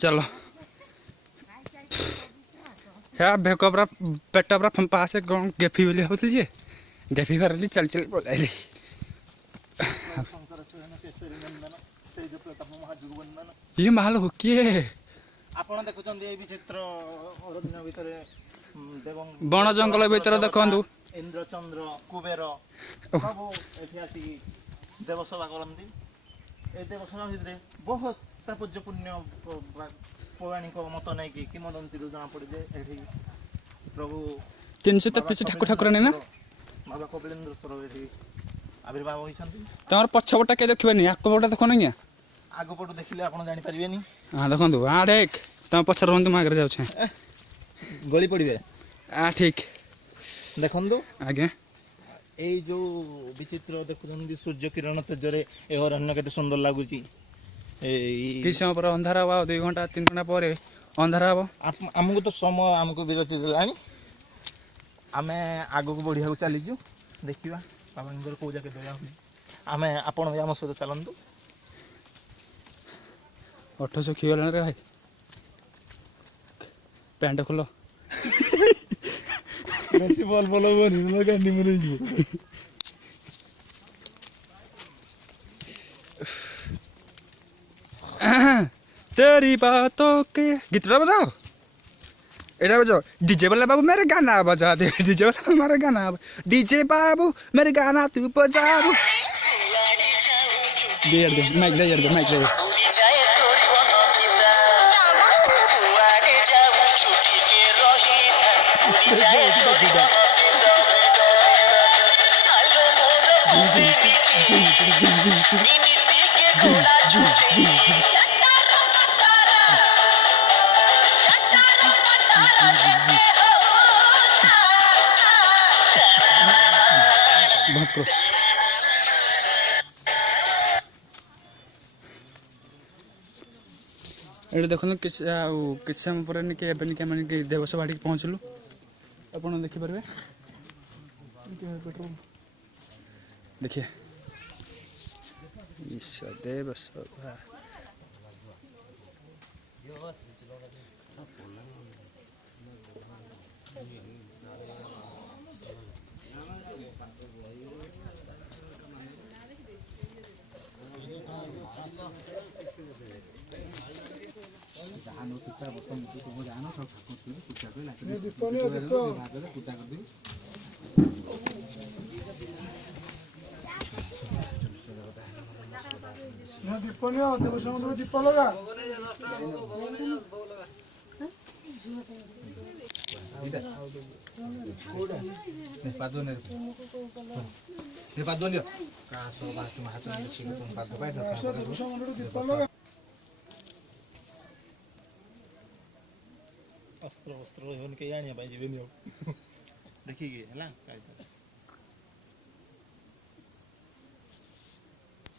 चलो है भेक पूरा पेट पूरा फंपा से गेफी बोली होती जे गेफी भरली चल चल बोलाइली ये महल हो किए आपण देखुचंदी ए विचित्र अरण्य भितरे बण जंगल भीतर देखु इंद्रचंद्र कुबेर सब एठी आसी देवसभा करती ए देवसभा भितरे बहुत तात्पर्यपूर्ण पौराणिक मत नहीं कि किंवदंती जना पड़े जे एठी प्रभु 333 ठाकुर ठाकुर ना बाबा कपिलेन्द्र एठी आविर्भाव होइछंती तमर पछपटा के देखबेनी आकपटा देखो नहीं आगो पटो देखिले आपण जानि परिबेनी हां देखंतु आ देख तम पछ रहंतु मागर जाउ छे गली पड़िबे आ ठीक देखंतु आगे ए जो विचित्र देखुछन सूर्य किरण तेजरे ए अरण्य केते सुंदर लागुची ए कि समय पर अंधार हवा 2 घंटा 3 घंटा पर अंधार हवा हमको तो समय हमको विरति देलानी आमे आगो को बढ़िया चली जु देखिबा बाबा को जाके दया हुई आमे आपण हम सहित चलंतु 800 खिगलान रे भाई पैंट खोलो बेसी बॉल बोलो बनी न गांडी मरे जी तेरी बातों के गीत बजाओ एटा बजाओ डीजे वाला बाबू मेरे गाना बजा दे डीजे वाला मेरे गाना डीजे बाबू मेरे गाना तू बजा दे माइक दे माइक दे बहुत करो ये देखो किस समय पर निके देवसभा पहुँचलु अपन देखिपारे पेट्रोल देखिए देवसभा दीपनी देव दीप लगा अस्त्र वस्त्र होन के यानी भाई जीवन देखिए हला